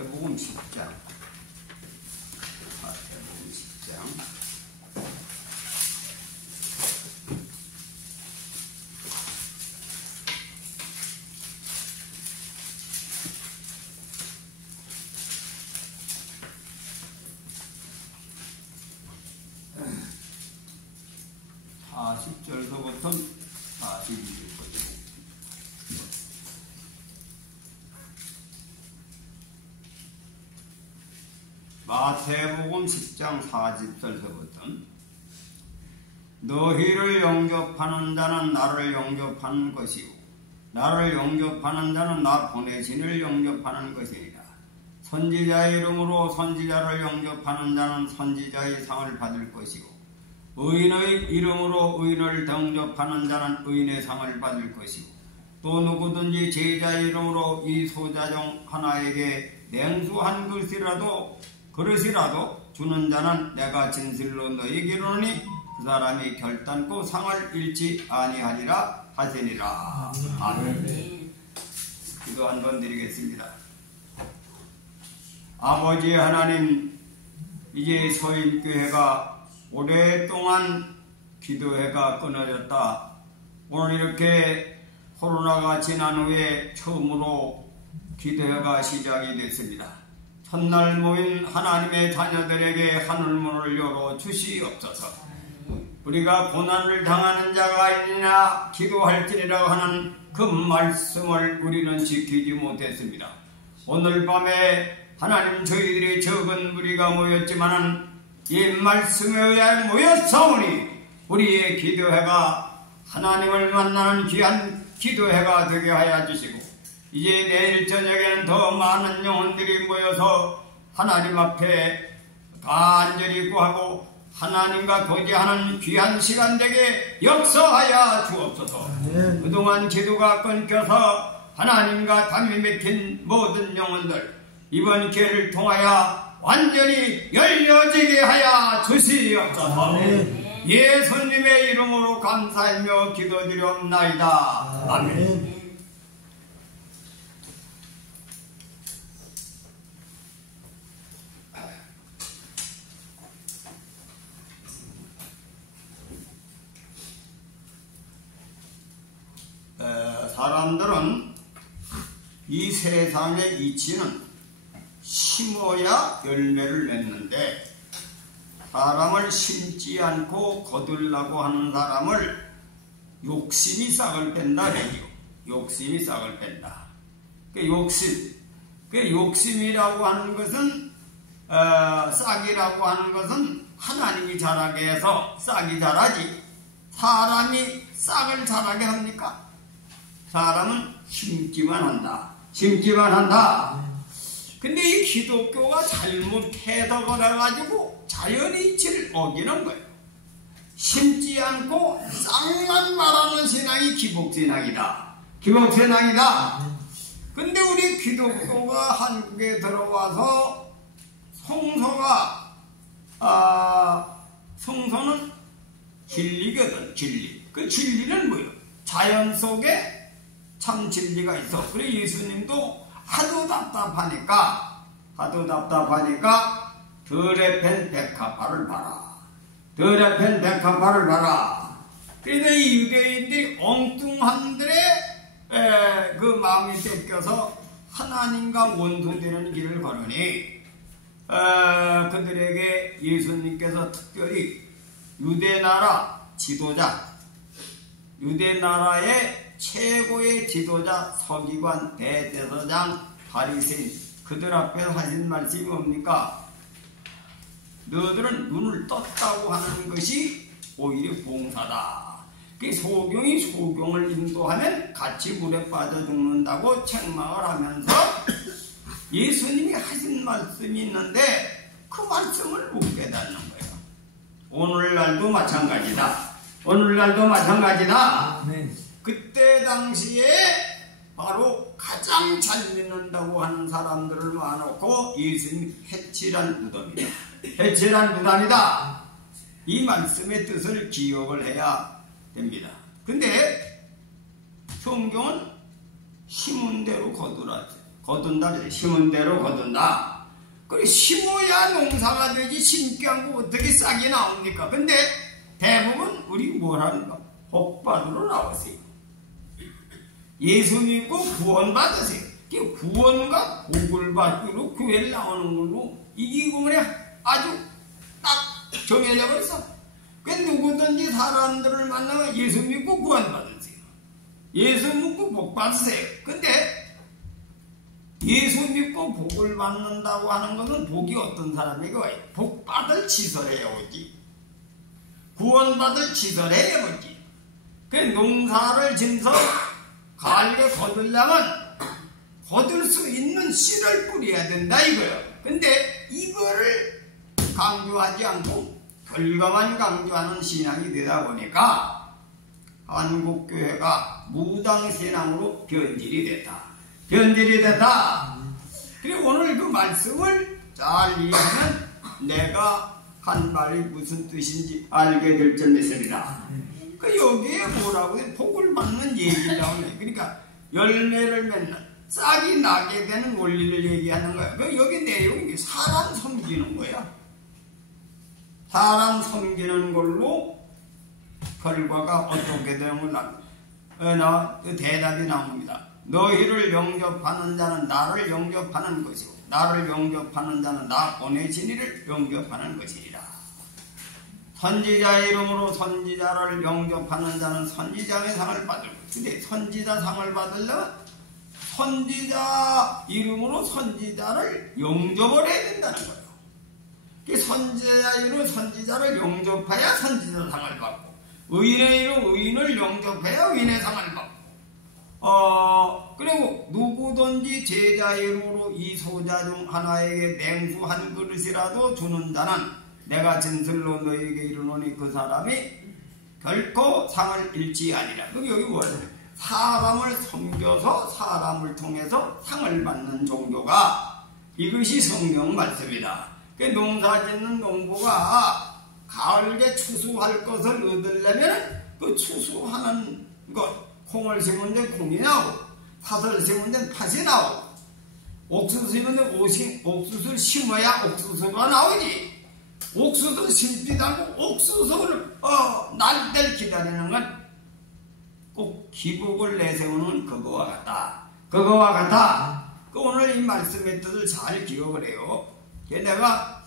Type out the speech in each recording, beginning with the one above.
마태복음 10장. 마태복음 10장. 아, 10절서부터 42절까지. 마태복음 10장 40절서부터 너희를 영접하는 자는 나를 영접하는 것이요 나를 영접하는 자는 나 보내신을 영접하는 것이니라. 선지자의 이름으로 선지자를 영접하는 자는 선지자의 상을 받을 것이고 의인의 이름으로 의인을 영접하는 자는 의인의 상을 받을 것이고 또 누구든지 제자의 이름으로 이 소자 중 하나에게 냉수 한 그릇이라도 주는 자는 내가 진실로 너희에게 이르노니 그 사람이 결단코 상을 잃지 아니하리라 하시니라. 아멘. 기도 한번 드리겠습니다. 아버지 하나님, 이제 서인교회가 오랫동안 기도회가 끊어졌다. 오늘 이렇게 코로나가 지난 후에 처음으로 기도회가 시작이 됐습니다. 첫날 모인 하나님의 자녀들에게 하늘문을 열어 주시옵소서. 우리가 고난을 당하는 자가 있느냐 기도할지니라 하는 그 말씀을 우리는 지키지 못했습니다. 오늘 밤에 하나님 저희들이 적은 무리가 모였지만은 이 말씀에 의해 모였사오니 우리의 기도회가 하나님을 만나는 귀한 기도회가 되게 하여 주시고 이제 내일 저녁에는 더 많은 영혼들이 모여서 하나님 앞에 간절히 구하고 하나님과 교제하는 귀한 시간 되게 역사하여 주옵소서. 그동안 기도가 끊겨서 하나님과 담이 맥힌 모든 영혼들 이번 기회를 통하여 완전히 열려지게 하여 주시옵소서. 예수님의 이름으로 감사하며 기도드리옵나이다. 아멘. 사람들은 이 세상의 이치는 심어야 열매를 맺는데 사람을 심지 않고 거두려고 하는 사람을 욕심이 싹을 뺀다. 욕심이 싹을 뺀다. 욕심이라고 하는 것은 싹이라고 하는 것은 하나님이 자라게 해서 싹이 자라지 사람이 싹을 자라게 합니까? 사람은 심기만 한다. 근데 이 기독교가 잘못 해석을 해가지고 자연이치를 어기는 거예요. 심지 않고 싹만 말하는 신앙이 기복신앙이다. 근데 우리 기독교가 한국에 들어와서 성서는 진리거든. 그 진리는 뭐예요? 자연 속에 참 진리가 있어. 그래 예수님도 하도 답답하니까 덜에 팬 백합화를 봐라. 그래서 이 유대인들이 엉뚱한들의 그 마음이 뺏겨서 하나님과 원수되는 길을 걸으니 그들에게 예수님께서 특별히 유대나라 지도자, 유대나라의 최고의 지도자 서기관 대제사장 바리새인 그들 앞에서 하신 말씀이 뭡니까? 너희들은 눈을 떴다고 하는 것이 오히려 봉사다. 그 소경이 소경을 인도하면 같이 물에 빠져 죽는다고 책망을 하면서 예수님이 하신 말씀이 있는데 그 말씀을 못 깨닫는 거예요. 오늘날도 마찬가지다. 그때 당시에 바로 가장 잘 믿는다고 하는 사람들을 모아놓고 예수님이 해칠한 무덤이다. 이 말씀의 뜻을 기억을 해야 됩니다. 근데 성경은 심은 대로 거두라. 거둔다. 심은 대로 거둔다. 그래 심어야 농사가 되지 심기 않고 어떻게 싹이 나옵니까? 근데 대부분 우리 뭐라는가? 복 받으러 나오세요. 예수 믿고 구원 받으세요. 구원과 복을 받기로 교회를 나오는 걸로 이기고 그냥 아주 딱 정해져 버렸어. 그 누구든지 사람들을 만나면 예수 믿고 구원 받으세요. 예수 믿고 복 받으세요. 근데 예수 믿고 복을 받는다고 하는 것은 복이 어떤 사람에게 와요? 복 받을 지설에 오지. 구원 받을 지설에 오지. 그 농사를 짓서 가을에 거두려면 거둘 수 있는 씨를 뿌려야 된다 이거예요. 근데 이거를 강조하지 않고 결과만 강조하는 신앙이 되다 보니까 한국교회가 무당신앙으로 변질이 됐다. 변질이 됐다. 그리고 오늘 그 말씀을 잘 이해하면 내가 한 말이 무슨 뜻인지 알게 될 줄 믿습니다. 그 여기에 뭐라고 해? 복을 받는 얘기라고 해. 그러니까 열매를 맺는 싹이 나게 되는 원리를 얘기하는 거야. 그 여기 내용이 사람 섬기는 거야. 사람 섬기는 걸로 결과가 어떻게 되는 걸 대답이 나옵니다. 너희를 영접하는 자는 나를 영접하는 것이고 나를 영접하는 자는 나 보내신 이를 영접하는 것이니라. 선지자의 이름으로 선지자를 영접하는 자는 선지자의 상을 받을 것. 근데 선지자 상을 받으려면 선지자 이름으로 선지자를 영접을 해야 된다는 거예요. 선지자 이름으로 선지자를 영접해야 선지자 상을 받고 의인의 이름으로 의인을 영접해야 의인의 상을 받고 그리고 누구든지 제자의 이름으로 이 소자 중 하나에게 냉수 한 그릇이라도 주는 자는 내가 진실로 너에게 이르노니 그 사람이 결코 상을 잃지 아니라. 그럼 여기 뭐예요? 사람을 섬겨서 사람을 통해서 상을 받는 종교가 이것이 성경 말씀이다. 그 농사 짓는 농부가 가을에 추수할 것을 얻으려면 그 추수하는 것, 콩을 심은 데 콩이 나오고 팥을 심은 데 팥이 나오고 옥수수 심은 데 옥수수를 심어야 옥수수가 나오지. 옥수수 심지도 않고 옥수수를 날 때를 기다리는 건 꼭 기복을 내세우는 그거와 같다. 그거와 같다. 오늘 이 말씀의 뜻을 잘 기억을 해요. 내가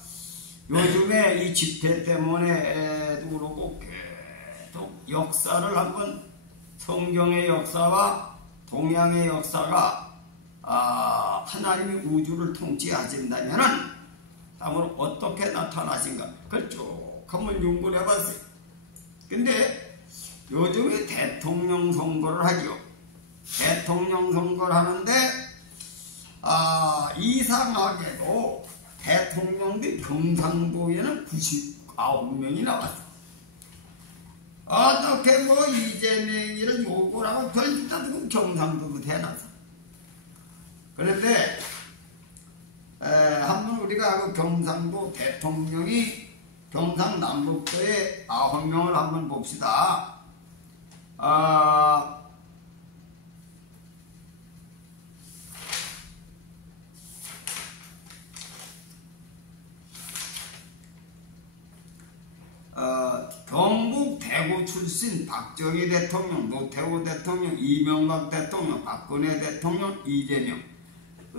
요즘에 이 집회 때문에도 그렇고 계속 역사를 한번 성경의 역사와 동양의 역사가 하나님이 우주를 통치하신다면은 다음으로 어떻게 나타나신가 그걸 쭉 한번 연구를 해봤어요. 근데 요즘에 대통령 선거를 하죠. 대통령 선거를 하는데 이상하게도 대통령들이 경상도에는 99명이 나왔어. 어떻게 뭐 이재명이를 욕을 하고 별짓도 경상도도 대놨어. 그런데 한번 우리가 그 경상도 대통령이 경상남북도에 9명을 한번 봅시다. 경북 대구 출신 박정희 대통령, 노태우 대통령, 이명박 대통령, 박근혜 대통령, 이재명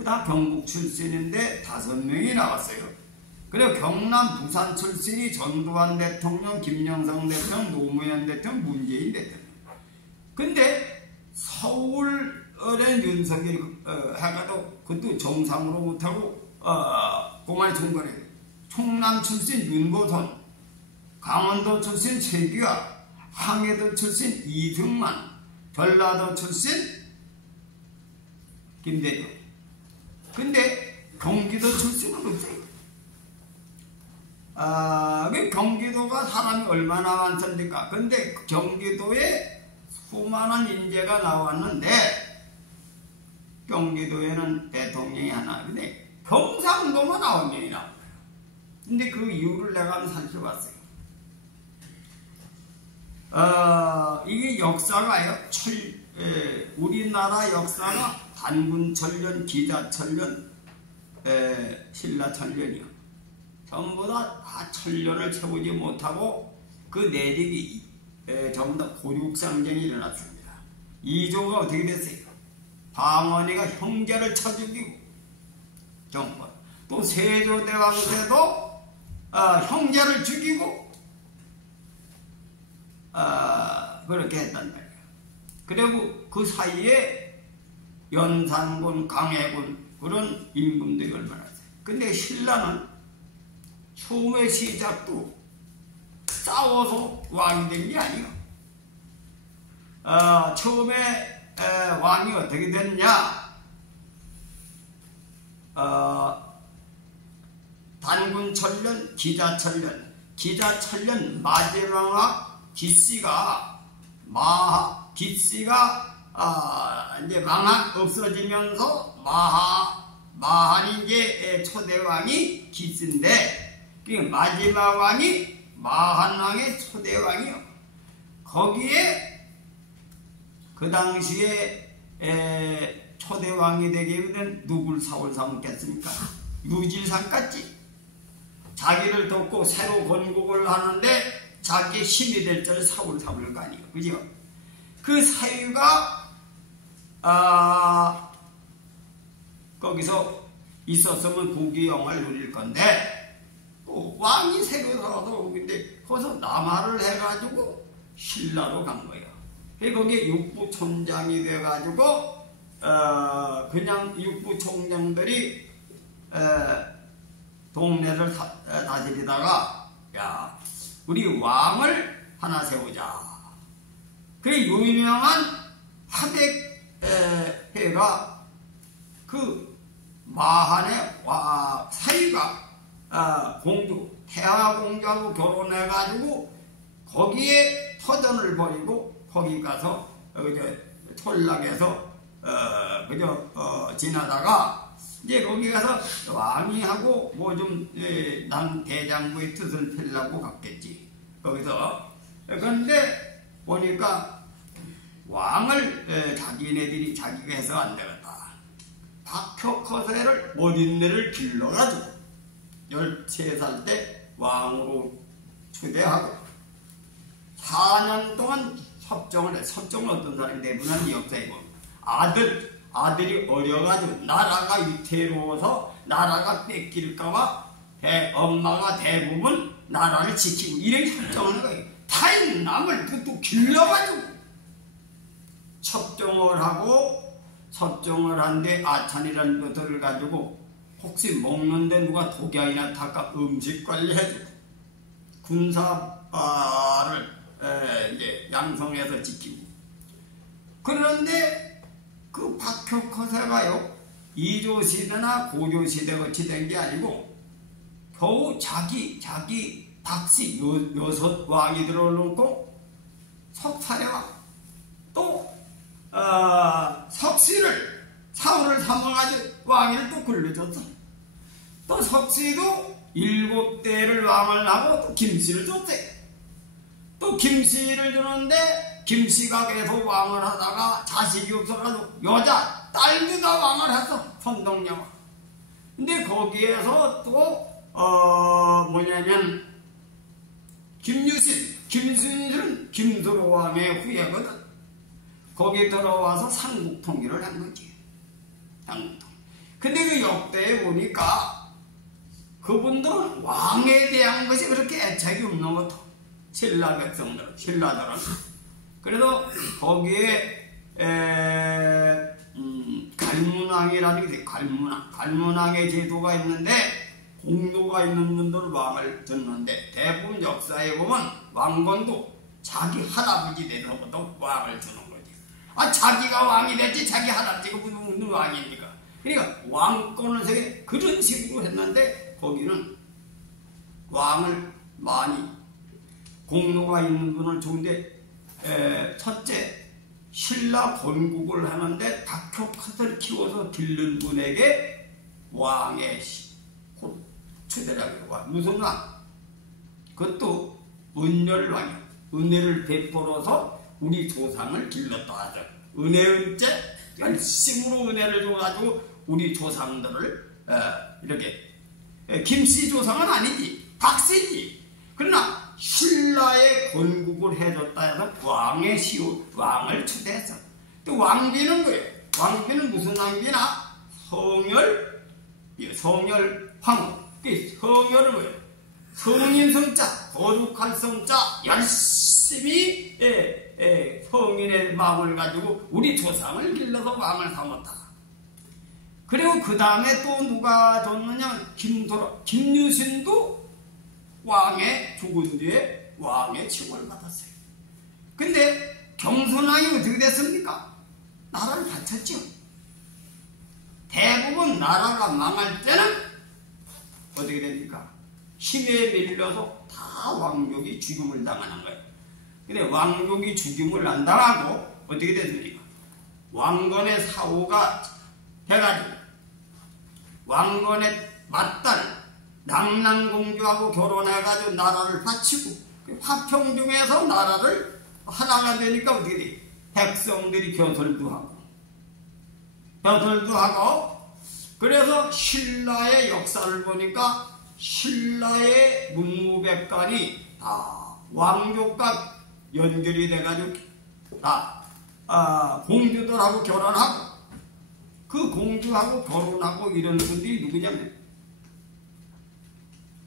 다 경북 출신인데 5명이 나왔어요. 그리고 경남 부산 출신이 전두환 대통령, 김영삼 대통령, 노무현 대통령, 문재인 대통령. 근데 서울의 윤석열이 해가도 그것도 정상으로 못하고 그만이 중간에 충남 출신 윤보선, 강원도 출신 최규하, 항해도 출신 이승만, 전라도 출신 김대중. 근데 경기도 출신은 없어요. 경기도가 사람이 얼마나 많습니까? 근데 경기도에 수많은 인재가 나왔는데 경기도에는 대통령이 하나. 근데 경상도만 9명이 나와요. 근데 그 이유를 내가 한번 살펴봤어요. 이게 역사가요. 우리나라 역사가 단군천년, 기자천년, 신라천년이요. 전부 다 천년을 채우지 못하고 그 내립이 전부 다 고육상쟁이 일어났습니다. 이조가 어떻게 됐어요? 방언이가 형제를 쳐 죽이고 정권, 또 세조대왕 때도 형제를 죽이고 그렇게 했단 말이에요. 그리고 그 사이에 연산군, 강해군 그런 임금들이 얼마나 있어요. 근데 신라는 처음의 시작도 싸워서 왕이 된 게 아니에요. 처음에 왕이 어떻게 됐냐? 단군천년, 기자천년 마지막 기씨가 이제 망한 없어지면서 마한이 이제 초대왕이 기씨인데, 그 마지막 왕이 마한왕의 초대왕이요. 거기에 그 당시에 초대왕이 되기 위해서는 누굴 사월 삼겠습니까? 유질산 같지. 자기를 돕고 새로 건국을 하는데 자기 힘이 될 줄 사월 삼을 거 아니에요. 그죠? 그 사유가 거기서 있었으면 국위영을 누릴 건데, 또 왕이 새로 살아서 근데 거기서 남하를 해가지고 신라로 간 거예요. 거기에 육부총장이 돼가지고 그냥 육부총장들이 동네를 다스리다가, 야, 우리 왕을 하나 세우자. 그 유명한 하백회가 그 마한의 사위가 공주, 태화공주하고 결혼해가지고 거기에 터전을 벌이고 거기 가서 촌락에서 지나다가 이제 거기 가서 왕이하고 뭐 좀 남 대장부의 뜻을 펴려고 갔겠지. 거기서 그런데 보니까 왕을 자기네들이 자기가 해서 안 되겠다. 박혁허세를 어린애를 길러가지고 13살 때 왕으로 추대하고 4년 동안 섭정을 해. 섭정은 어떤 사람이 내분한 역사에 보면 아들이 어려가지고 나라가 위태로워서 나라가 뺏길까봐 엄마가 대부분 나라를 지키고 이렇게 섭정하는 거예요. 타인 남을 또 길러가지고 섭정을 한데 아찬이라는 것들을 가지고 혹시 먹는데 누가 독약이나 닦아 음식 관리해주고 군사를 이제 양성해서 지키고. 그런데 그 박혁허세가요, 이조시대나 고조시대 같이 된 게 아니고 겨우 자기 박씨 여섯 왕이 들어놓고 석사래와 또 석씨를 사울을 삼아가지고 왕위를 또 굴려줬어. 또 석씨도 7대를 왕을 하고 또 김씨를 줬대. 또 김씨를 주는데 김씨가 계속 왕을 하다가 자식이 없어가지고 여자 딸도 다 왕을 했어. 선동녀가. 근데 거기에서 또 뭐냐면 김유신은 김수로 왕의 후예거든. 거기 들어와서 삼국 통일을 한 거지. 삼국통. 근데 그 역대에 보니까 그분들은 왕에 대한 것이 그렇게 애착이 없는 것도. 신라 백성들, 신라들은. 그래서 거기에 갈문왕이라는 게 갈문왕의 제도가 있는데 공로가 있는 분들 왕을 듣는데, 대부분 역사에 보면 왕건도 자기 할아버지 내려부터 왕을 주는 거지. 자기가 왕이 됐지 자기 할아버지가 무슨 왕입니까? 그러니까 왕권을 세게 그런 식으로 했는데, 거기는 왕을 많이 공로가 있는 분을 주는데, 첫째 신라 건국을 하는데 박혁허세를 키워서 길른 분에게 왕의 추대라고 해요. 무슨 왕? 그것도 은열왕이야. 은혜를 베풀어서 우리 조상을 길렀다 하죠. 은혜은째 열심으로 은혜를 줘가지고 우리 조상들을 이렇게 김씨 조상은 아니지, 박씨지. 그러나 신라의 건국을 해줬다 해서 왕을 초대했어. 또 왕비는 뭐예요? 왕비는 무슨 왕비나? 성열황후. 성열은 뭐예요? 성인 성자, 거룩한 성자, 열심히 성인의 마음을 가지고 우리 조상을 길러서 왕을 삼았다. 그리고 그 다음에 또 누가 줬느냐? 김유신도 왕의 죽은 뒤에 왕의 칭호를 받았어요. 근데 경선왕이 어떻게 됐습니까? 나라를 바쳤죠. 대부분 나라가 망할 때는 어떻게 됩니까? 힘에 밀려서 다 왕족이 죽임을 당하는 거예요. 근데 왕족이 죽임을 안 당하고 어떻게 됐습니까? 왕건의 사후가 돼가지고 왕건의 맏딸 낭랑공주하고 결혼해가지고 나라를 바치고 화평 중에서 나라를 하나가 되니까 어떻게 돼? 백성들이 겨털도 하고 그래서 신라의 역사를 보니까 신라의 문무백관이 다 왕족과 연결이 돼가지고 다 공주들하고 결혼하고 그 공주하고 결혼하고 이런 분들이 누구냐면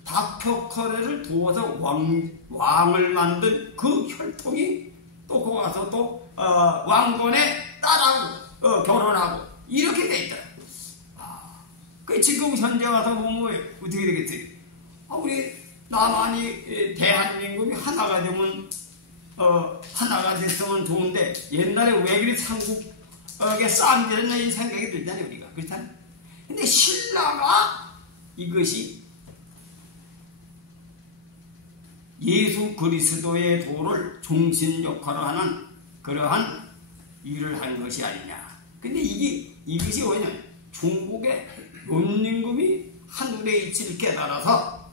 박혁허례를 도와서 왕을 만든 그 혈통이 또 거기 가서 또 왕건의 딸하고 결혼하고 이렇게 돼 있다. 그 지금 현재 와서 보면 어떻게 되겠지? 우리 남한이 대한민국이 하나가 되면 하나가 됐으면 좋은데 옛날에 왜 그리 삼국에 싸움 되었나 이 생각이 들잖아요 우리가. 그렇잖아요. 근데 신라가 이것이 예수 그리스도의 도를 중심 역할을 하는 그러한 일을 한 것이 아니냐. 근데 이것이 뭐냐면 중국의 논림금이 하늘의 이치를 깨달아서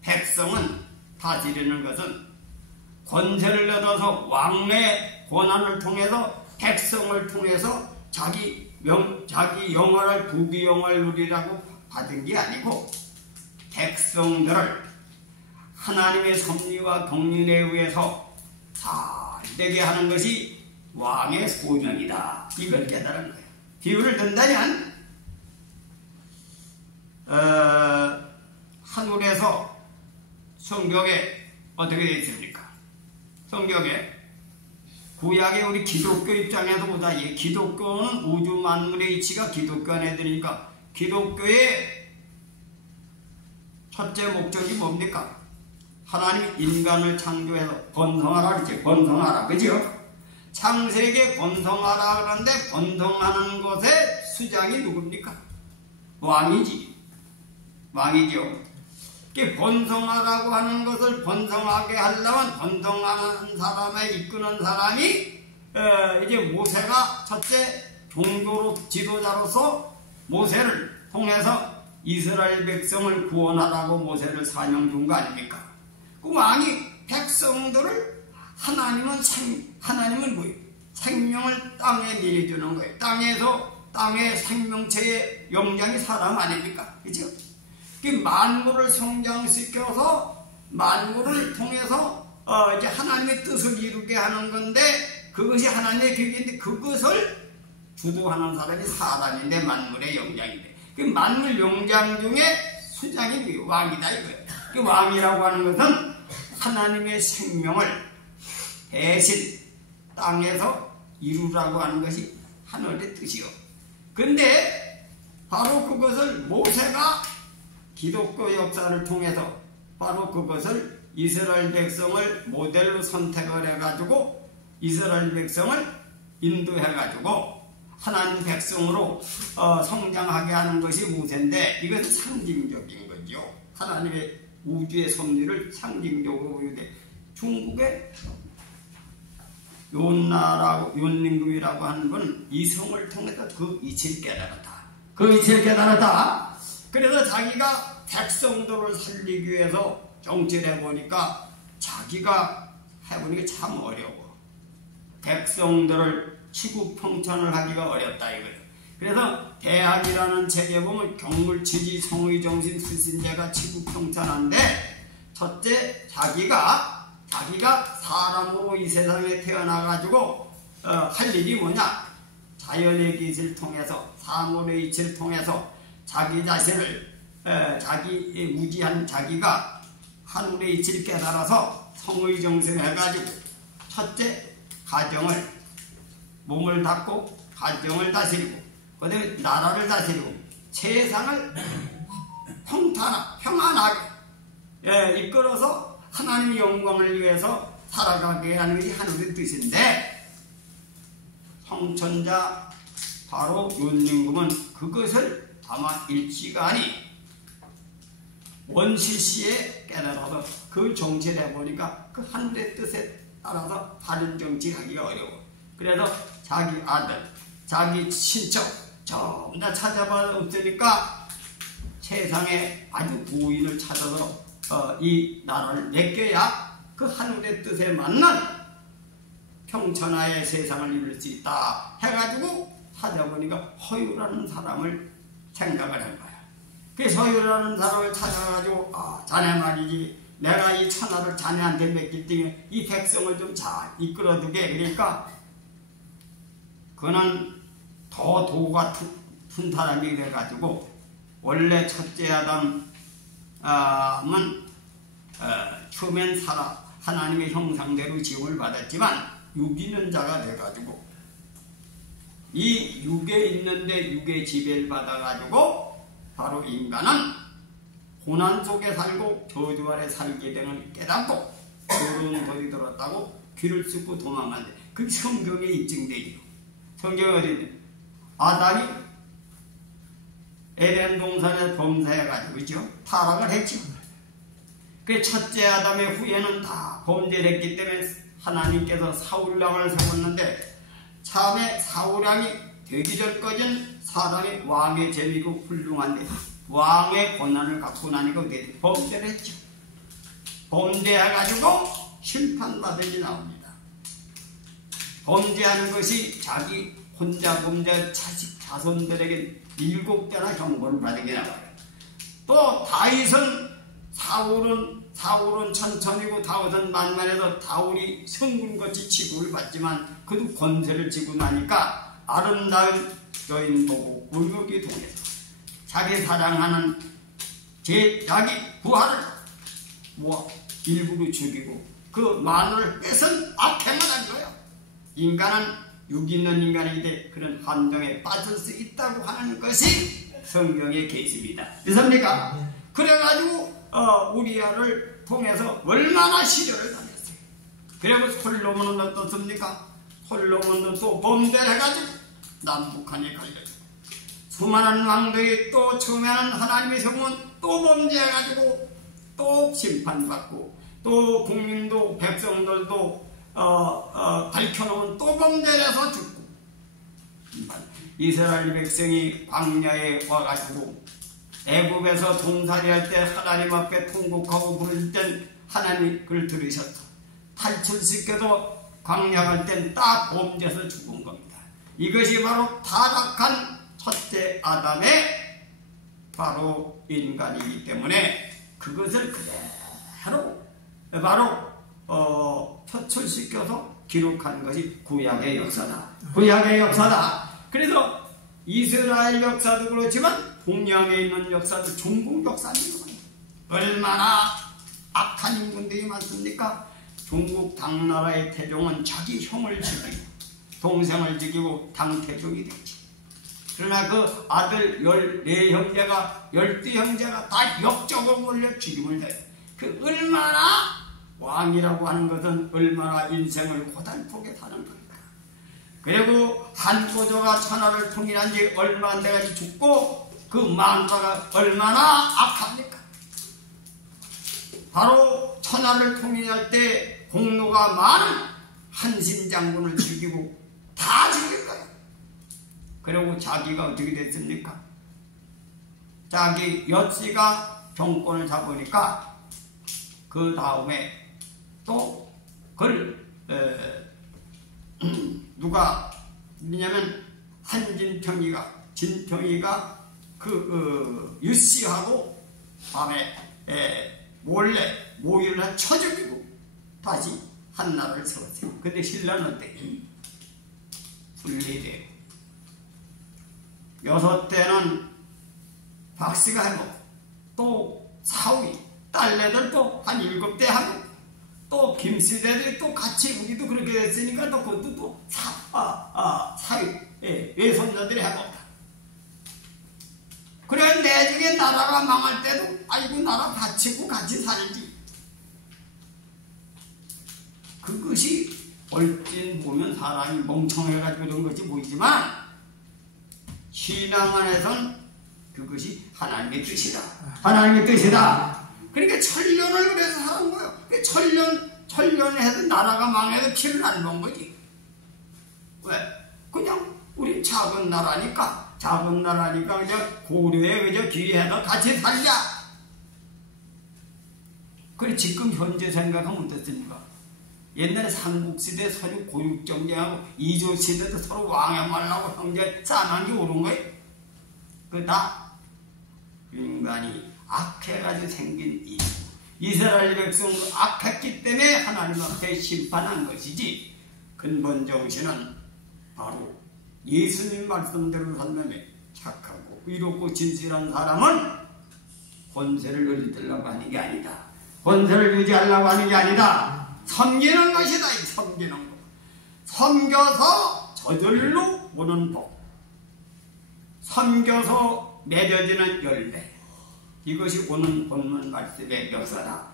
백성은 다스리는 것은 권세를 얻어서 왕의 권한을 통해서 백성을 통해서 자기 영화를 부귀 영화를 누리라고 받은 게 아니고 백성들을 하나님의 섭리와 경륜에 의해서 잘되게 하는 것이 왕의 소명이다. 이걸 깨달은 거예요. 비유를 든다면 하늘에서 성경에 어떻게 되어 있습니까? 성경에 구약의 우리 기독교 입장에서 보자. 기독교는 우주 만물의 이치가 기독교 안에 들으니까 기독교의 첫째 목적이 뭡니까? 하나님이 인간을 창조해서 번성하라 그랬지. 번성하라. 그죠? 창세기에 번성하라 그러는데 번성하는 것의 수장이 누굽니까? 왕이지. 왕이죠. 번성하라고 하는 것을 번성하게 하려면 번성하는 사람에 이끄는 사람이 이제 모세가 첫째 종교로 지도자로서 모세를 통해서 이스라엘 백성을 구원하라고 모세를 사명 준 거 아닙니까? 그 왕이 백성들을 하나님은 뭐예요? 생명을 땅에 내려주는 거예요. 땅의 생명체의 영장이 사람 아닙니까? 그죠? 만물을 성장시켜서 만물을 통해서 이제 하나님의 뜻을 이루게 하는 건데 그것이 하나님의 계획인데 그것을 주도하는 사람이 사람인데 만물의 영장인데 그 만물 영장 중에 수장이 왕이다 이거예요. 그 왕이라고 하는 것은 하나님의 생명을 대신 땅에서 이루라고 하는 것이 하늘의 뜻이요. 근데 바로 그것을 모세가 기독교 역사를 통해서 바로 그것을 이스라엘 백성을 모델로 선택을 해가지고 이스라엘 백성을 인도해가지고 하나님 백성으로 성장하게 하는 것이 모세인데 이것은 상징적인 거죠. 하나님의 우주의 섭리를 상징적으로 보이는데 중국의 윤림금이라고 하는 건 이성을 통해서 그 이치를 깨달았다. 그래서 자기가 백성들을 살리기 위해서 정치를 해보니까 자기가 해보는 게 참 어려워. 백성들을 치국평천을 하기가 어렵다 이거예요. 그래서 대학이라는 책에 보면 경물치지 성의정신 수신제가 치국평천한데, 첫째 자기가 사람으로 이 세상에 태어나가지고 할 일이 뭐냐, 자연의 기질을 통해서 사물의 이치를 통해서 자기 자신을 자기 무지한 자기가 하늘의 이치를 깨달아서 성의정신을 해가지고 첫째 가정을 몸을 닦고 가정을 다스리고 그 다음에 나라를 다스리고 세상을 평안하게 이끌어서 하나님의 영광을 위해서 살아가게 하는 것이 하늘의 뜻인데, 성천자 바로 윤림금은 그것을 아마 일찌감치 원시시에 깨달아서 그 정치를 해보니까 그 하늘의 뜻에 따라서 다른 정치하기가 어려워. 그래서 자기 아들, 자기 친척 전부 다 찾아봐 없으니까 세상에 아주 부인을 찾아서 이 나라를 맡겨야 그 하늘의 뜻에 맞는 평천하의 세상을 이룰 수 있다 해가지고 찾아보니까 허유라는 사람을 생각을 한 거야. 그 허유라는 사람을 찾아가지고 자네 말이지, 내가 이 천하를 자네한테 맡길 때에 이 백성을 좀 잘 이끌어두게. 그러니까 그는 더 도 같은 사람이 돼가지고, 원래 첫째 아담은 처음엔 하나님의 형상대로 지음을 받았지만 유기는 자가 돼가지고 이 육에 있는데 육의 지배를 받아가지고 바로 인간은 고난 속에 살고 저주 아래 살게 되는 깨닫고 그런 벌이 들었다고 귀를 쑥고 도망간대. 그 성경에 입증되죠. 성경에 어디 있냐? 아담이 에덴 동산에 범사해가지고 그죠? 타락을 했죠. 그 첫째 아담의 후예는 다 범죄를 했기 때문에 하나님께서 사울왕을 세웠는데, 참에 사울왕이 되기 전까지는 사람이 왕의 재미고 훌륭한데 왕의 권한을 갖고 나니까 범죄를 했죠. 범죄해가지고 심판받으니 나옵니다. 범죄하는 것이 자기 혼자 범죄 자손들에게 7배나 형벌을 받게 나와요. 또 다윗은 사울은 천천히고 다윗은 만만해서 다윗이 성군같이 치고를 받지만 그도 권세를 지고 나니까 아름다운 여인 보고 울먹이 통해서 자기 사랑하는 자기 부하를 일부러 죽이고 그 마누를 뺏은 악행을 한 거예요. 인간은 육 있는 인간인데 그런 함정에 빠질 수 있다고 하는 것이 성경의 계시입니다. 믿습니까? 그래가지고 우리아를 통해서 얼마나 시련을 당했어요. 그리고 솔로몬은 어떻습니까? 솔로몬도 또 범죄를 해가지고 남북한에 걸려서 수많은 왕들이 또 처음에는 하나님의 성은 또 범죄해가지고 또 심판받고 또 국민도 백성들도 밝혀놓은 또 범죄해서 죽고, 이스라엘 백성이 광야에 와가지고 애굽에서 종살이할 때 하나님 앞에 통곡하고 부를 땐 하나님 그를 들으셨어. 탈출시켜도 광야 갈 땐 딱 범죄해서 죽은 겁니다. 이것이 바로 타락한 첫째 아담의 바로 인간이기 때문에 그것을 그대로 바로 표출시켜서 기록한 것이 구약의 역사다. 구약의 역사다. 그래서 이스라엘 역사도 그렇지만 동양에 있는 역사도 중국 역사도 얼마나 악한 인군들이 많습니까? 중국 당나라의 태종은 자기 형을 죽이고 동생을 죽이고 당태종이 됐지. 그러나 그 아들 14형제가 12형제가 다 역적으로 몰려 죽임을 해. 그 얼마나 왕이라고 하는 것은 얼마나 인생을 고달프게 사는 겁니다. 그리고 한 고조가 천하를 통일한 지 얼마 안 돼가지고 죽고 그 망가가 얼마나 악합니까? 바로 천하를 통일할 때 공로가 많은 한신장군을 죽이고 다 죽일 거예요. 그리고 자기가 어떻게 됐습니까? 자기 엿씨가 정권을 잡으니까 그 다음에 또 그걸 누가 뭐냐면 진평이가 유씨하고 밤에 몰래 모일을 쳐죽이고 다시 한나라를 세웠어요. 근데 신라는 어때? 분리되고 6대는 박씨가 하고 또 사위 딸내들 또 한 7대 하고 또 김씨대들이 또 같이 우리도 그렇게 됐으니까 또 그것도 또 사위 외손자들이 해먹다. 그래 나중에 나라가 망할 때도 아이고 나라 바치고 같이 살지. 그것이 얼진 보면 사람이 멍청해가지고 그런 것이 보이지만 신앙 안에선 그것이 하나님의 뜻이다. 하나님의 뜻이다. 그러니까 천년을 그래서 사는 거예요. 천년해도 나라가 망해도 피를 안 본 거지. 왜? 그냥 우리 작은 나라니까 그냥 고려에 그저 귀해서 같이 살자. 그래 지금 현재 생각하면 어떻습니까? 옛날에 삼국시대 서로 고육정쟁하고 이조시대도 서로 왕해 말라고 형제 싸움한 게 옳은 거예요. 그 다 인간이 악해가지고 생긴 이스라엘 백성도 악했기 때문에 하나님 앞에 심판한 것이지 근본 정신은 바로 예수님 말씀대로 살면 착하고 의롭고 진실한 사람은 권세를 누리려고 하는 게 아니다. 권세를 유지하려고 하는 게 아니다. 섬기는 것이다. 섬기는 것. 섬겨서 저절로 오는 복. 섬겨서 맺어지는 열매. 이것이 오는 본문 말씀의 역사다.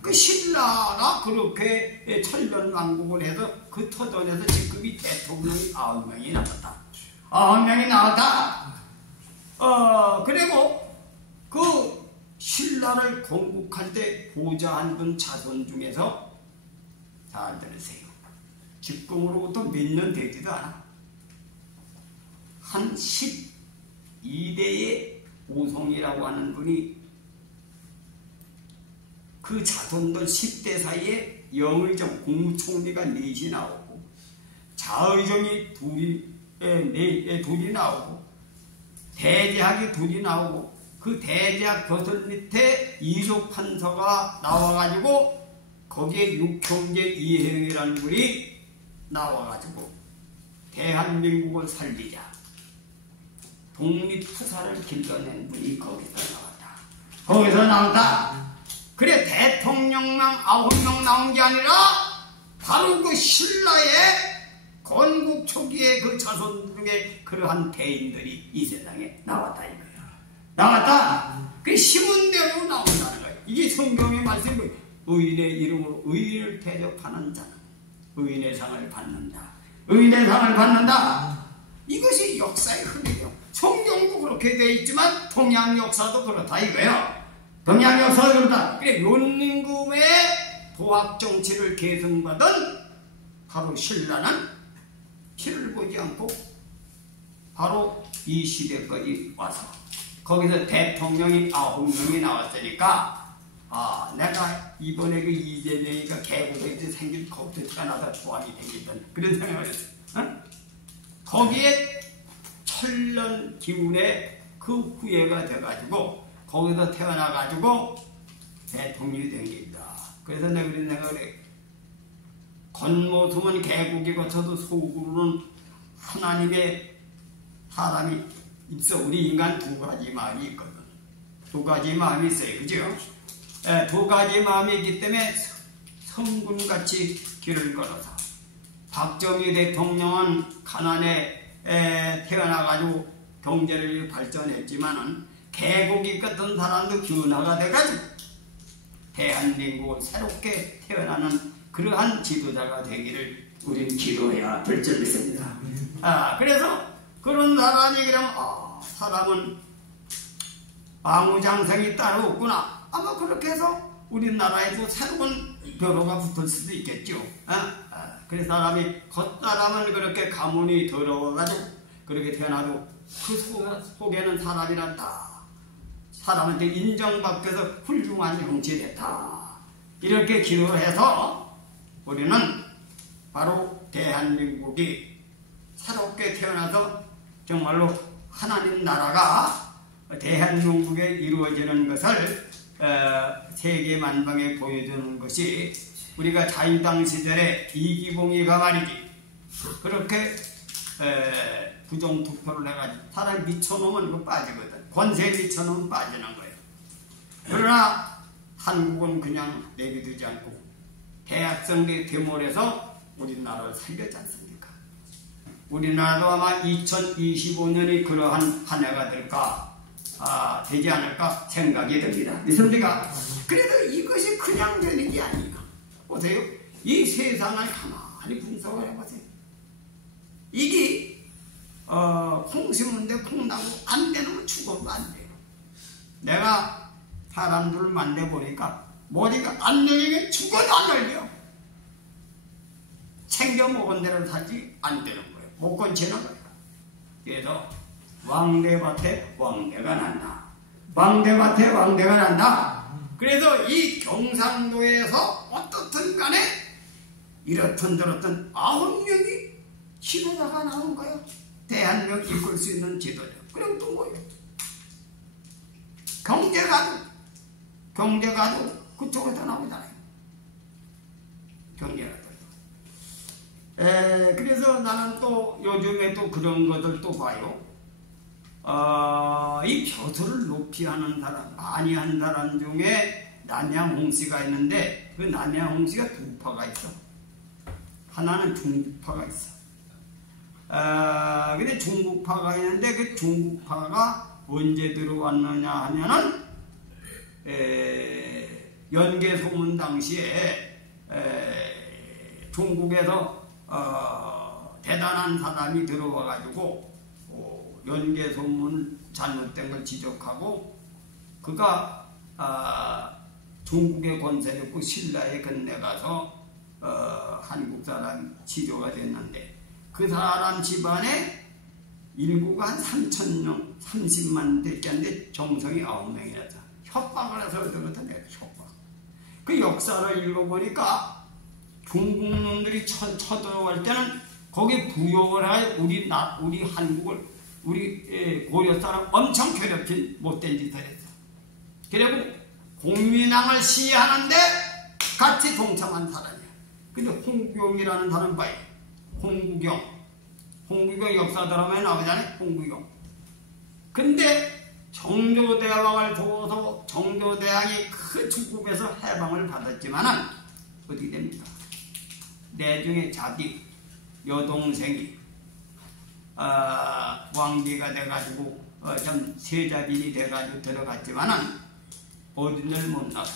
그 신라가 그렇게 천년왕국을 해서 그 터전에서 지금 이 대통령이 9명이 나왔다. 9명이 나왔다. 그리고 그 신라를 건국할 때 보좌한 분 자손 중에서 잘 들으세요. 직공으로부터 몇 년 되지도 않아. 한 12대의 오송이라고 하는 분이 그 자손들 10대 사이에 영의정 국무총리가 4이 나오고 자의정이 둘이 나오고 대제학이 2이 나오고 그 대제학 교설 밑에 이조판서가 나와가지고 거기에 육형제 이혜영이라는 분이 나와가지고 대한민국을 살리자 독립투사를 길러낸 분이 거기서 나왔다. 그래 대통령만 9명 나온 게 아니라 바로 그 신라의 건국 초기에 그 자손 중에 그러한 대인들이 이 세상에 나왔다 이거야. 나왔다. 그 심은대로 나온다는 거야. 이게 성경의 말씀이고 의인의 이름으로 의인을 대접하는 자는 의인의 상을 받는다. 의인의 상을 받는다. 이것이 역사의 흐름이에요. 성경도 그렇게 되어 있지만 동양 역사도 그렇다 이거예요. 동양 역사도 그렇다. 그래 윤림금의 도학 정치를 계승받은 바로 신라는 피를 보지 않고 바로 이 시대까지 와서 거기서 대통령이 9명이 나왔으니까 내가 이번에 그 이재명이가 개고생에서 생긴 거기서 태어나서 조합이 되겠던 그런 생각을 했어요. 거기에 천년 기운에 그 후예가 돼가지고 거기서 태어나가지고 대통령이 된 겁니다. 그래서 내가 그래 겉모습은 개국이 거쳐도 속으로는 하나님의 사람이 있어. 우리 인간 2가지 마음이 있거든. 2가지 마음이 있어요. 그죠? 2가지 마음이 있기 때문에 성군같이 길을 걸어서 박정희 대통령은 가난에 태어나가지고 경제를 발전했지만은 개고기 같은 사람도 기운화가 돼가지고 대한민국을 새롭게 태어나는 그러한 지도자가 되기를 우리는 기도해야 될 줄 믿습니다. 그래서 그런 사람이 그러면 사람은 아무장생이 따로 없구나. 아마 그렇게 해서 우리나라에도 새로운 벼로가 붙을 수도 있겠죠. 그래서 사람이 겉사람은 그렇게 가문이 더러워가지고 그렇게 태어나도 그 속에는 사람이란다. 사람한테 인정받고서 훌륭한 형체됐다. 이렇게 기도해서 우리는 바로 대한민국이 새롭게 태어나서 정말로 하나님 나라가 대한민국에 이루어지는 것을 세계 만방에 보여주는 것이 우리가 자유당 시절에 이기봉이가 말이지 그렇게 부정투표를 해가지고 사람 미쳐놓으면 이거 빠지거든. 권세 미쳐놓으면 빠지는 거예요. 그러나 한국은 그냥 내비두지 않고 대학생들이 데모해서 우리나라를 살렸지 않습니까? 우리나라도 아마 2025년이 그러한 한 해가 되지 않을까 생각이 듭니다. 믿습니까? 그래도 이것이 그냥 되는 게 아니에요. 보세요. 이 세상을 가만히 분석을 해보세요. 이게 콩 심는데 콩나무 안 되는 죽어도 안 돼요. 내가 사람들을 만나보니까 머리가 안 열리면 죽어도 안 열려. 챙겨 먹은 대로 살지 안 되는 거예요. 못 건치는 거예요. 그래서 왕대밭에 왕대가 난다. 왕대밭에 왕대가 난다. 그래서 이 경상도에서 어떻든 간에 이렇든 저렇든 9명이 지도자가 나온 거예요. 대한민국 이끌 수 있는 지도자. 그럼 또 뭐예요? 경제가도 그쪽에서 나오잖아요. 경제가도. 그래서 나는 또 요즘에 또 그런 것들 또 봐요. 이 벼슬을 높이 하는 사람, 많이 한 사람 중에 남양홍 씨가 있는데 그 남양홍 씨가 두 파가 있어. 하나는 중국파가 있어. 근데 중국파가 있는데 그 중국파가 언제 들어왔느냐 하면은 연개소문 당시에 중국에서 대단한 사람이 들어와가지고 연개소문 잘못된 걸 지적하고 그가 중국의 권세력고 신라에 건네가서 한국 사람 치료가 됐는데 그 사람 집안에 인구가 한 3,000명, 30만 됐겠는데 정성이 9명이라서 협박을 해서 얻어부터 내가 협박. 그 역사를 읽어보니까 중국 놈들이 쳐들어갈 때는 거기 부역을 해 우리 한국을 우리 고려 사람 엄청 괴롭힌 못된 짓을 했어. 그리고 공민왕을 시해하는데 같이 동참한 사람이야. 근데 홍구경이라는 사람 봐요. 홍구경 역사 드라마에 나오잖아요. 홍구경. 근데 정조대왕을 도와서 정조대왕이 그 중국에서 해방을 받았지만은 어떻게 됩니까? 내중에 자기 여동생이 왕비가 돼가지고 좀 세자빈이 돼가지고 들어갔지만은 어딘을 못 나가.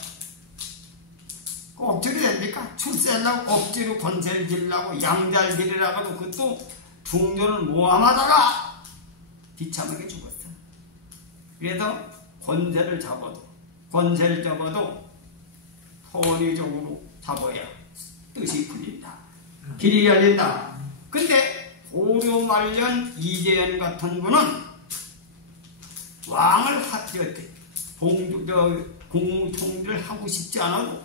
억지로 됩니까? 출세하려고 억지로 권세를 지으려고 양잘기리라고도 그것도 중전을 모함하다가 비참하게 죽었어. 그래서 권세를 잡아도 선의적으로 잡아야 뜻이 풀린다. 길이 열린다. 근데 고려 말년 이재현 같은 분은 왕을 공무통일을 하고 싶지 않아도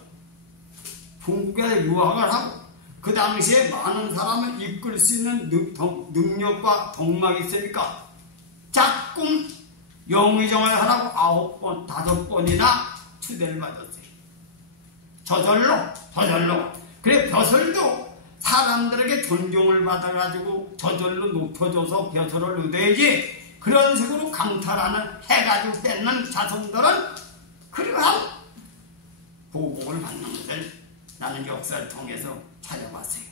중국에 유학을 하고 그 당시에 많은 사람을 이끌 수 있는 능력과 덕망이 있으니까 자꾸 영의정을 하라고 9번, 5번이나 추대를 받았어요. 저절로. 그래 벼슬도 사람들에게 존경을 받아가지고 저절로 높여줘서 벼슬을 얻어야지 그런 식으로 강탈하는 해가지고 뺏는 자손들은 그러한 보복을 받는 것을 나는 역사를 통해서 찾아봤어요.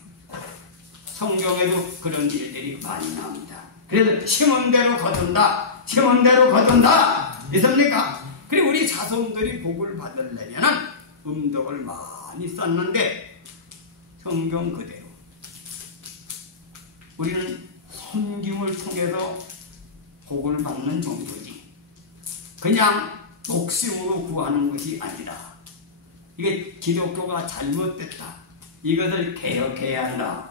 성경에도 그런 일들이 많이 나옵니다. 그래서 심은 대로 거둔다. 믿습니까? 그리고 우리 자손들이 복을 받으려면 음덕을 많이 썼는데 성경 그대로 우리는 섬김을 통해서 복을 받는 정도지 그냥 욕심으로 구하는 것이 아니라 이게 기독교가 잘못됐다. 이것을 개혁해야 한다.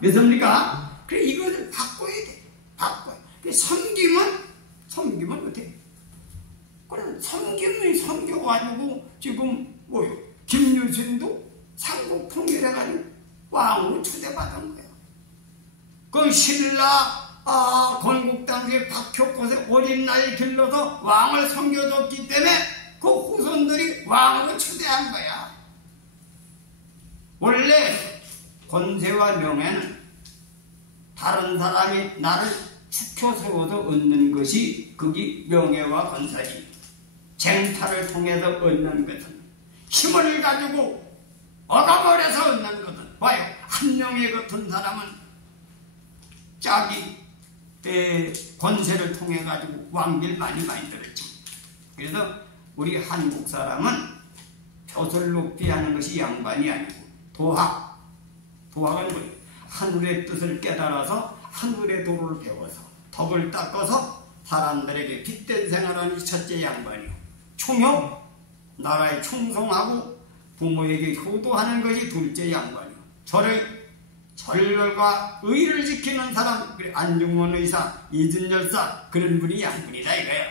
믿습니까? 그래 이것을 바꿔야 돼. 섬김은 어때? 그래 섬김이 섬겨가지고 지금 뭐요? 김유신도 삼국 통일해가지고 왕으로 초대받은 거예요. 그 신라 건국당시에 박효꽃의 어린 나이 길러서 왕을 섬겨줬기 때문에 그 후손들이 왕으로 초대한 거야. 원래 권세와 명예는 다른 사람이 나를 축혀 세워서 얻는 것이 그게 명예와 권세지. 쟁탈을 통해서 얻는 것은 힘을 가지고 얻어버려서 얻는 것은 봐요. 한 명의 같은 사람은 자기 권세를 통해 가지고 왕비를 많이 들었죠. 그래서 우리 한국 사람은 벼슬 높이 하는 것이 양반이 아니고 도학은 뭐예요? 하늘의 뜻을 깨달아서 하늘의 도를 배워서 덕을 닦아서 사람들에게 빛된 생활하는 첫째 양반이요. 충효, 나라에 충성하고 부모에게 효도하는 것이 둘째 양반이요. 절과 의를 지키는 사람, 안중원 의사, 이준열사 그런 분이 양반이다 이거예요.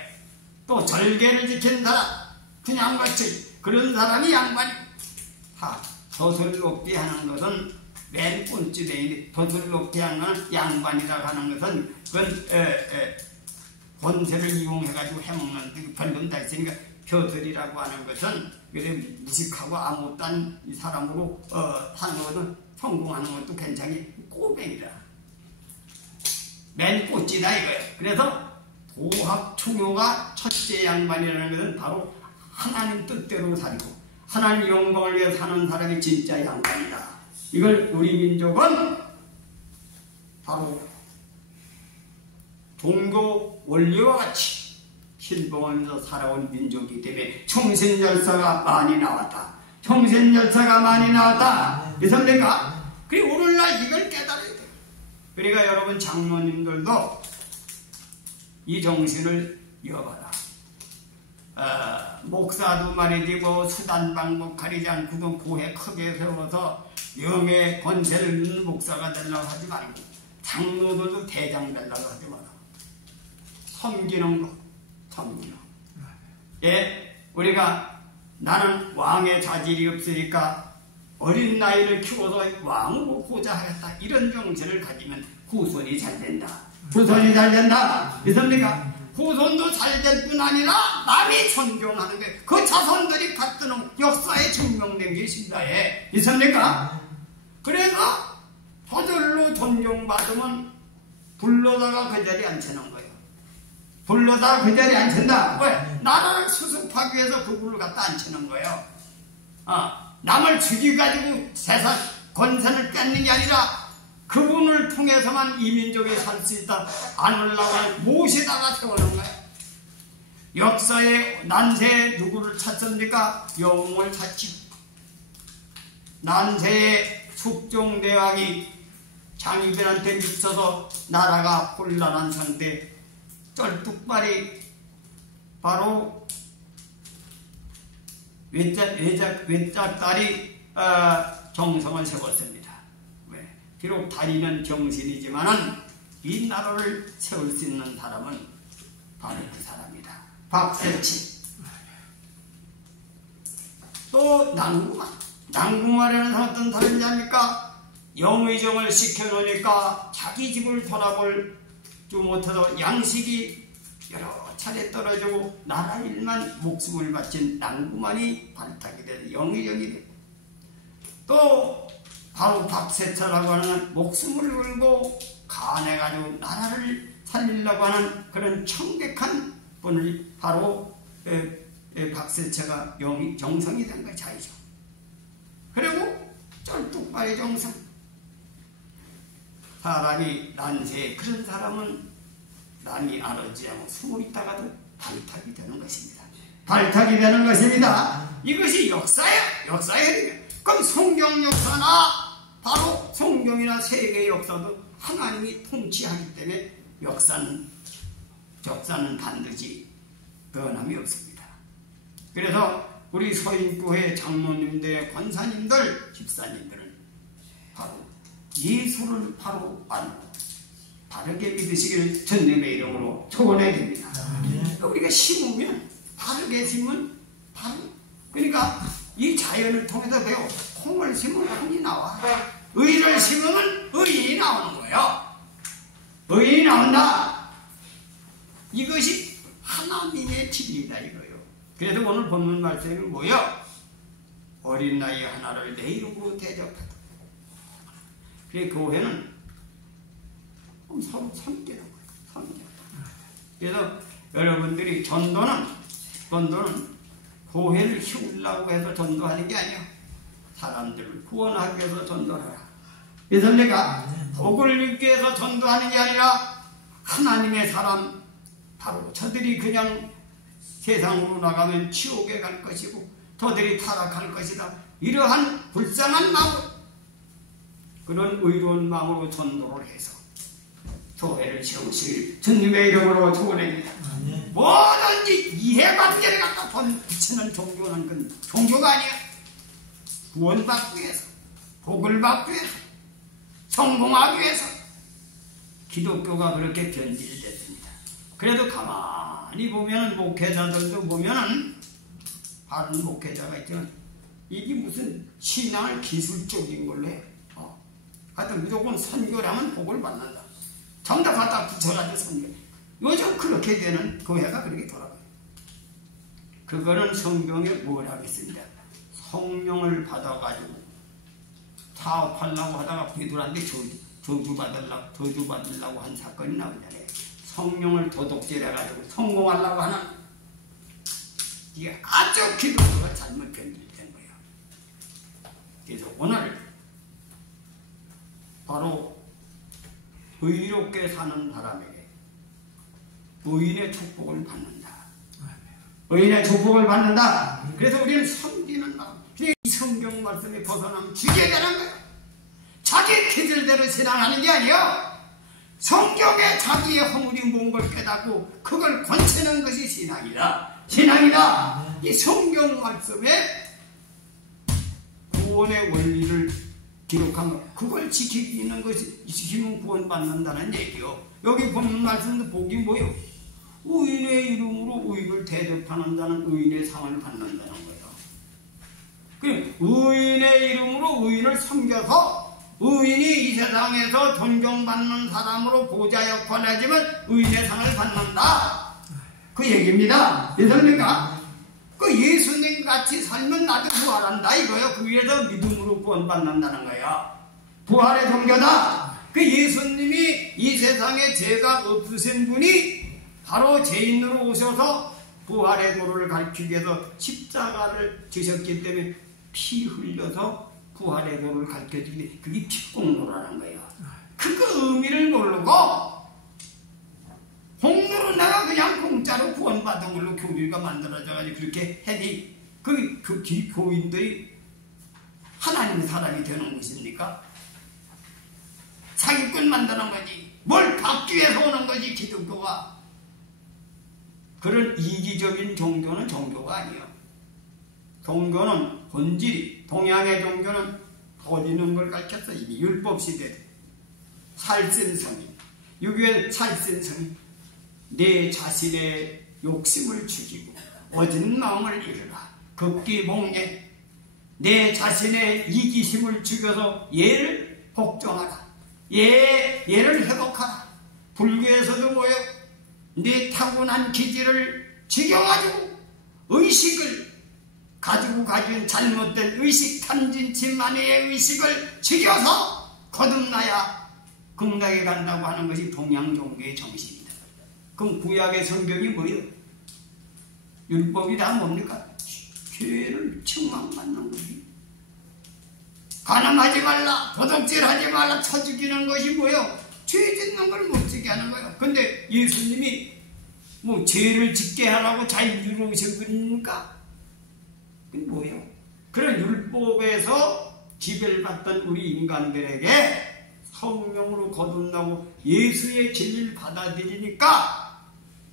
또 절개를 지키는 사람, 그냥같이 그런 사람이 양반이요. 벼슬 높이 하는 것은 맨 꼴찌대인데 벼슬 높이 하는 건 양반이라고 하는 것은 그건 권세를 이용해가지고 해먹는 벌금 다 있으니까 벼슬이라고 하는 것은 그래 무식하고 아무것도 안 사람으로 하는 것은 성공하는 것도 괜찮이 꼬맹이다. 맨 꼴찌다 이거예요. 그래서 도학 충효가 첫째 양반이라는 것은 바로 하나님 뜻대로 살고 하나님 영광을 위해 사는 사람이 진짜 양반이다. 이걸 우리 민족은 바로 종교 원리와 같이 신봉하면서 살아온 민족이기 때문에 청신열사가 많이 나왔다. 청신열사가 많이 나왔다. 이해합니까? 그리고 오늘날 이걸 깨달아야 돼요. 그러니까 여러분 장로님들도 이 정신을 이어가라. 목사도 말이지 뭐 수단 방법 가리지 않고도 고해 크게 세워서 영의 권세를 있는 목사가 되려고 하지 말고 장로들도 대장 되려고 하지 마라. 섬기는 것, 섬기는 것. 예, 우리가 나는 왕의 자질이 없으니까 어린 나이를 키워서 왕으로 보자 하겠다. 이런 정신을 가지면 후손이 잘 된다. 후손이 잘 된다. 믿습니까? 후손도 잘 될 뿐 아니라 남이 존경하는 게 그 자손들이 갖는 역사에 증명된 게 있습니다. 있습니까? 그래서 저절로 존경받으면 불러다가 그 자리에 앉혀놓은 거예요. 불러다가 그 자리에 앉힌다. 왜? 나라를 수습하기 위해서 그분을 갖다 앉히는 거예요. 남을 죽여가지고 세상 권세를 뺏는 게 아니라 그분을 통해서만 이 민족이 살 수 있다. 안 올라가는 모시다가 세우는 거예요. 역사의 난세에 누구를 찾습니까? 영웅을 찾지. 난세의 숙종대왕이 장희빈한테 미쳐서 나라가 혼란한 상태 쩔뚝발이 바로 외짝딸이 정성을 세웠습니다. 비록 다리는 정신이지만은 이 나라를 세울 수 있는 사람은 바로 그 사람이다. 박세치. 또 낭구만. 낭구만이라는 사람 어떤 사람인지 압니까? 영의정을 시켜놓으니까 자기 집을 돌아볼 줄 못해서 양식이 여러 차례 떨어지고 나라 일만 목숨을 바친 낭구만이 발탁이 되는 영의정이 되고 또 바로 박세차라고 하는 목숨을 걸고 간해가지고 나라를 살리려고 하는 그런 청백한 분을 바로 박세차가 정성이 된 거예요. 자이죠. 그리고 쩔뚝발의 정성. 사람이 난세에 그런 사람은 남이 알아지 않고 숨어 있다가도 발탁이 되는 것입니다. 발탁이 되는 것입니다. 이것이 역사예요. 역사예요. 그럼 성경 역사나 바로 성경이나 세계의 역사도 하나님이 통치하기 때문에 역사는 반드시 변함이 없습니다. 그래서 우리 서인교회 장로님들, 권사님들, 집사님들은 바로 예수를 바로 알고 바르게 믿으시기를 주님의 이름으로 초원해 됩니다. 우리가 심으면 바르게 심으면 바로 그러니까 이 자연을 통해서 배워. 콩을 심으면 콩이 나와. 의를 심으면 의인이 나오는 거예요. 의인이 나온다. 이것이 하나님의 진리다 이거예요. 그래서 오늘 본문 말씀이 뭐예요? 어린 나이 하나를 내 이름으로 대접하다. 그래 교회는 서로 섬기는 거예요. 섬겨. 그래서 여러분들이 전도는 교회를 키우려고 해서 전도하는 게 아니야. 사람들을 구원하기 위해서 전도하라. 그래서 내가 복을 입기 위해서 전도하는 게 아니라 하나님의 사람, 바로 저들이 그냥 세상으로 나가면 지옥에 갈 것이고 저들이 타락할 것이다. 이러한 불쌍한 마음, 그런 의로운 마음으로 전도를 해서 교회를 세우실 주님의 이름으로 축원합니다. 뭐든지 이해관계를 갖다 붙이는 종교는 그 종교가 아니야. 구원받기 위해서, 복을 받기 위해서, 성공하기 위해서 기독교가 그렇게 변질됐습니다. 그래도 가만히 보면 목회자들도 보면은 다른 목회자가 있지만 이게 무슨 신앙을 기술적인 걸로 해. 하여튼 무조건 선교라면 복을 받는다. 정답 갖다 붙여가지고 선교. 요즘 그렇게 되는 교회가 그렇게 돌아가요. 그거는 성경에 뭘 하겠습니다. 성령을 받아가지고 사업하려고 하다가 베드로한테 저주받으려고 한 사건이 나오잖아요. 성령을 도둑질해가지고 성공하려고 하는, 이게 아주 기독교가 잘못 변질된 거예요. 그래서 오늘 바로 의롭게 사는 사람에게 의인의 축복을 받는다. 의인의 축복을 받는다. 그래서 우리는 섬기는 마음. 이 성경 말씀에 벗어나면 죽게 되는 거예요. 자기 기질대로 신앙하는 게 아니에요. 성경에 자기의 허물이 뭔 걸 깨닫고 그걸 권치는 것이 신앙이다. 신앙이다. 이 성경 말씀에 구원의 원리를 기록한 것, 그걸 지키는 것이, 지키면 구원받는다는 얘기요. 여기 보는 말씀도 복이 뭐예요? 의인의 이름으로 의인을 대접하는 자는 의인의 상을 받는다는 거예요. 그 의인의 이름으로 의인을 섬겨서 의인이 이 세상에서 존경받는 사람으로 보좌 역할을 하지만 의인의 상을 받는다. 그 얘기입니다. 그러니까 그 예수님 같이 살면 나도 부활한다 이거예요. 그 위에서 믿음으로 구원받는다는 거예요. 부활의 종교다. 그 예수님이 이 세상에 죄가 없으신 분이 바로 죄인으로 오셔서 부활의 도를 가르치기 위해서 십자가를 지셨기 때문에 피 흘려서 부활의 도를 가르쳐주기, 그게 피공로라는 거예요. 그 의미를 모르고 공로로 내가 그냥 공짜로 구원받은 걸로 교회가 만들어져가지고 그렇게 해니 그 교인들이 하나님의 사람이 되는 것입니까? 사기꾼 만드는 거지. 뭘 받기 위해서 오는 거지 기독교가. 그런 이기적인 종교는 종교가 아니에요. 종교는 본질이, 동양의 종교는 버리는 걸 가르쳤어. 이미 율법시대 살센성인, 유교의 살센성인, 내 자신의 욕심을 죽이고 어진 마음을 잃으라. 급기몽예, 내 자신의 이기심을 죽여서 얘를 복종하라. 얘를 회복하라. 불교에서도 뭐예요? 내 타고난 기질을 죽여가지고 의식을 가지고 가진 잘못된 의식, 탐진치만의 의식을 죽여서 거듭나야 극락에 간다고 하는 것이 동양 종교의 정신입니다. 그럼 구약의 성경이 뭐예요? 율법이 다 뭡니까? 죄를 책망받는 거지. 간음하지 말라, 도둑질하지 말라, 쳐 죽이는 것이 뭐예요? 죄 짓는 걸 못 지게 하는 거예요. 근데 예수님이 뭐 죄를 짓게 하라고 자유로 오신 분입니까? 그게 뭐예요? 그런 율법에서 지배받던 우리 인간들에게 성령으로 거듭나고 예수의 진리를 받아들이니까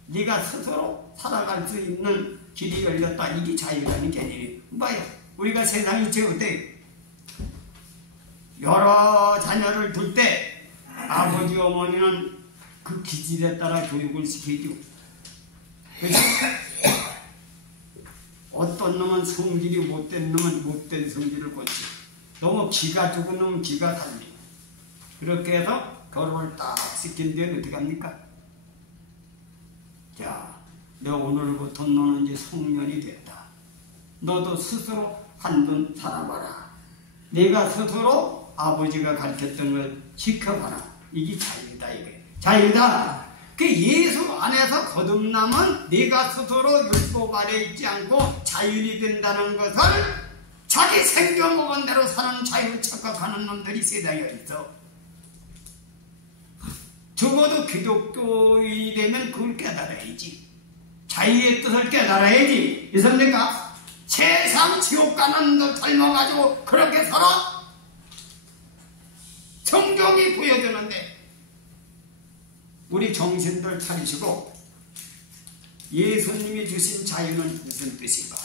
네가 스스로 살아갈 수 있는 길이 열렸다. 이게 자유라는 개념이에요. 봐요. 우리가 세상이 지금 어때? 여러 자녀를 둘 때 아버지 어머니는 그 기질에 따라 교육을 시키죠. 그래서 어떤 놈은 성질이 못된 놈은 못된 성질을 고치고 너무 기가 죽은 놈은 기가 달리고 그렇게 해서 결혼을 딱 시킨 뒤에 어떻게 합니까? 자, 너 오늘부터 너는 이제 성년이 됐다. 너도 스스로 한번 살아봐라. 내가 스스로 아버지가 가르쳤던 걸 지켜봐라. 이게 자유다 이게. 자유다. 그 예수 안에서 거듭남은 네가 스스로 율법 아래 있지 않고 자유인이 된다는 것을 자기 생겨먹은 대로 사는 자유를 착각하는 놈들이 세상에 있어. 적어도 기독교인이 되면 그걸 깨달아야지. 자유의 뜻을 깨달아야지. 이선니까 세상 지옥 가는 놈 젊어가지고 그렇게 살아? 성경이 보여주는데 우리 정신들 차리시고 예수님이 주신 자유는 무슨 뜻인가?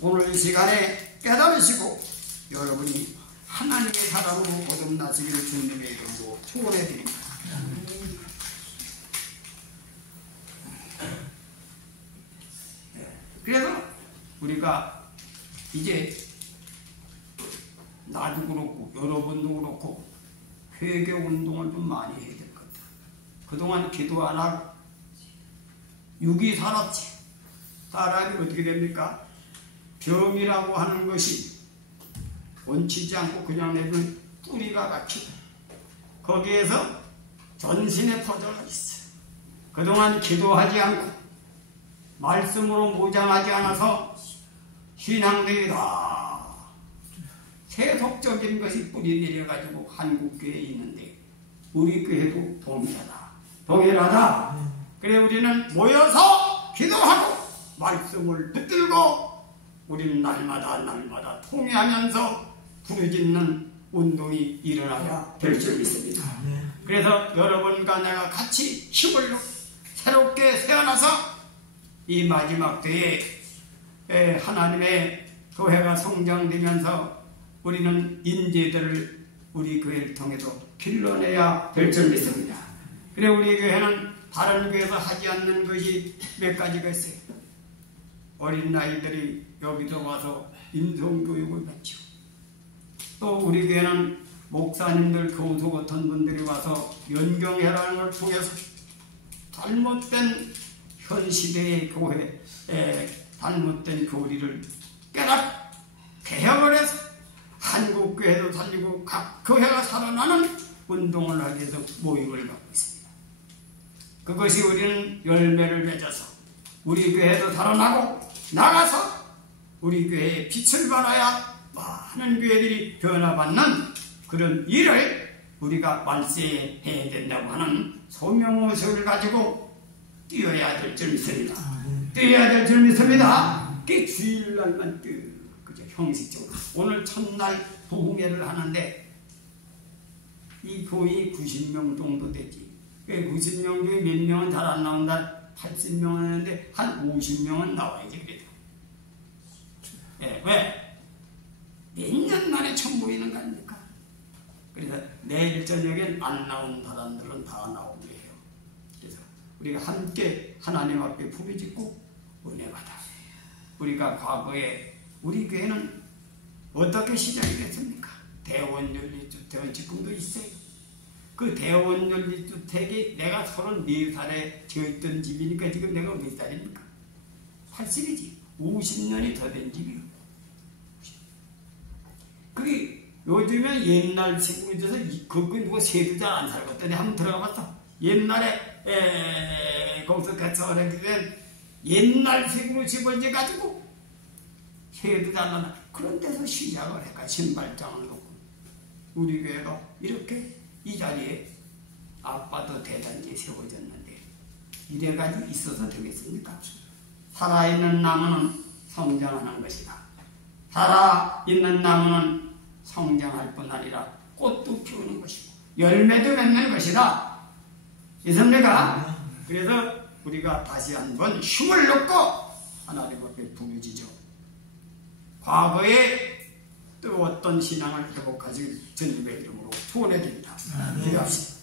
오늘 이 시간에 깨달으시고 여러분이 하나님의 사랑으로 거듭나시기를 주님의 이름으로 축원해드립니다. 그래서 우리가 이제 나도 그렇고 여러분도 그렇고 회개 운동을 좀 많이 해야 될 것 같다. 그동안 기도 안 하고 육이 살았지. 사람이 어떻게 됩니까? 병이라고 하는 것이 원치지 않고 그냥 내면 뿌리가 박히고 거기에서 전신에 퍼져 있어요. 그동안 기도하지 않고 말씀으로 무장하지 않아서 신앙들이다. 세속적인 것이 뿌리 내려가지고 한국교회에 있는데 우리 교회도 동일하다. 동일하다. 그래 우리는 모여서 기도하고 말씀을 붙들고 우리는 날마다 통회하면서 부르짖는 운동이 일어나야 될 줄 믿습니다. 그래서 여러분과 내가 같이 힘을 새롭게 태어나서 이 마지막 때에 하나님의 교회가 성장되면서 우리는 인재들을 우리 교회를 통해서 길러내야 될 줄 믿습니다. 그래 우리 교회는 다른 교회에서 하지 않는 것이 몇 가지가 있어요. 어린 아이들이 여기서 와서 인성교육을 받죠. 또 우리 교회는 목사님들, 교수 같은 분들이 와서 연경회라는 걸 통해서 잘못된 현 시대의 교회, 잘못된 교리를 깨닫고 개혁을 해서 한국 교회도 살리고 각 교회가 살아나는 운동을 하기 위해서 모임을 갖고 있습니다. 그것이 우리는 열매를 맺어서 우리 교회도 살아나고 나가서 우리 교회에 빛을 발하여 많은 교회들이 변화받는 그런 일을 우리가 말세해야 된다고 하는 소명의식을 가지고 뛰어야 될 줄 믿습니다. 뛰어야 될 줄 믿습니다. 그게 주일날만 그죠? 형식적으로. 오늘 첫날 부흥회를 하는데 이 교인이 90명 정도 되지. 90명 중에 몇 명은 잘 안 나온다. 80명은 하는데 한 50명은 나와야지 그래도. 왜? 몇 년 만에 처음 보이는 거 아닙니까? 그래서 내일 저녁엔 안 나온 사람들은 다 나오는 거예요. 그래서 우리가 함께 하나님 앞에 부르짖고 은혜 받아. 우리가 과거에 우리 교회는 어떻게 시작이 됐습니까? 대원연립주택은 지금도 있어요. 그 대원연립주택이 내가 34살에 지었던 집이니까 지금 내가 몇 살입니까? 80이지. 50년이 더 된 집이요. 그게 요즘에 옛날식으로 돼서 그거 누가 세도 잘 안 살거든. 한번 들어가 봤어. 옛날에 거기서 같이 오래된 옛날식으로 집어져 가지고 세도 잘 안 나. 그런 데서 시작을 해가 신발장을 놓고 우리 교회가 이렇게 이 자리에 아빠도 대단지 세워졌는데 이래가지고 있어서 되겠습니까? 살아있는 나무는 성장하는 것이다. 살아있는 나무는 성장할 뿐 아니라 꽃도 피우는 것이고 열매도 맺는 것이다. 있습니까? 그래서 우리가 다시 한번 힘을 넣고 하나님 앞에 부르짖어 과거에 또 어떤 신앙을 회복하실 주님의 이름으로 소원해 드립니다. 기도합시다.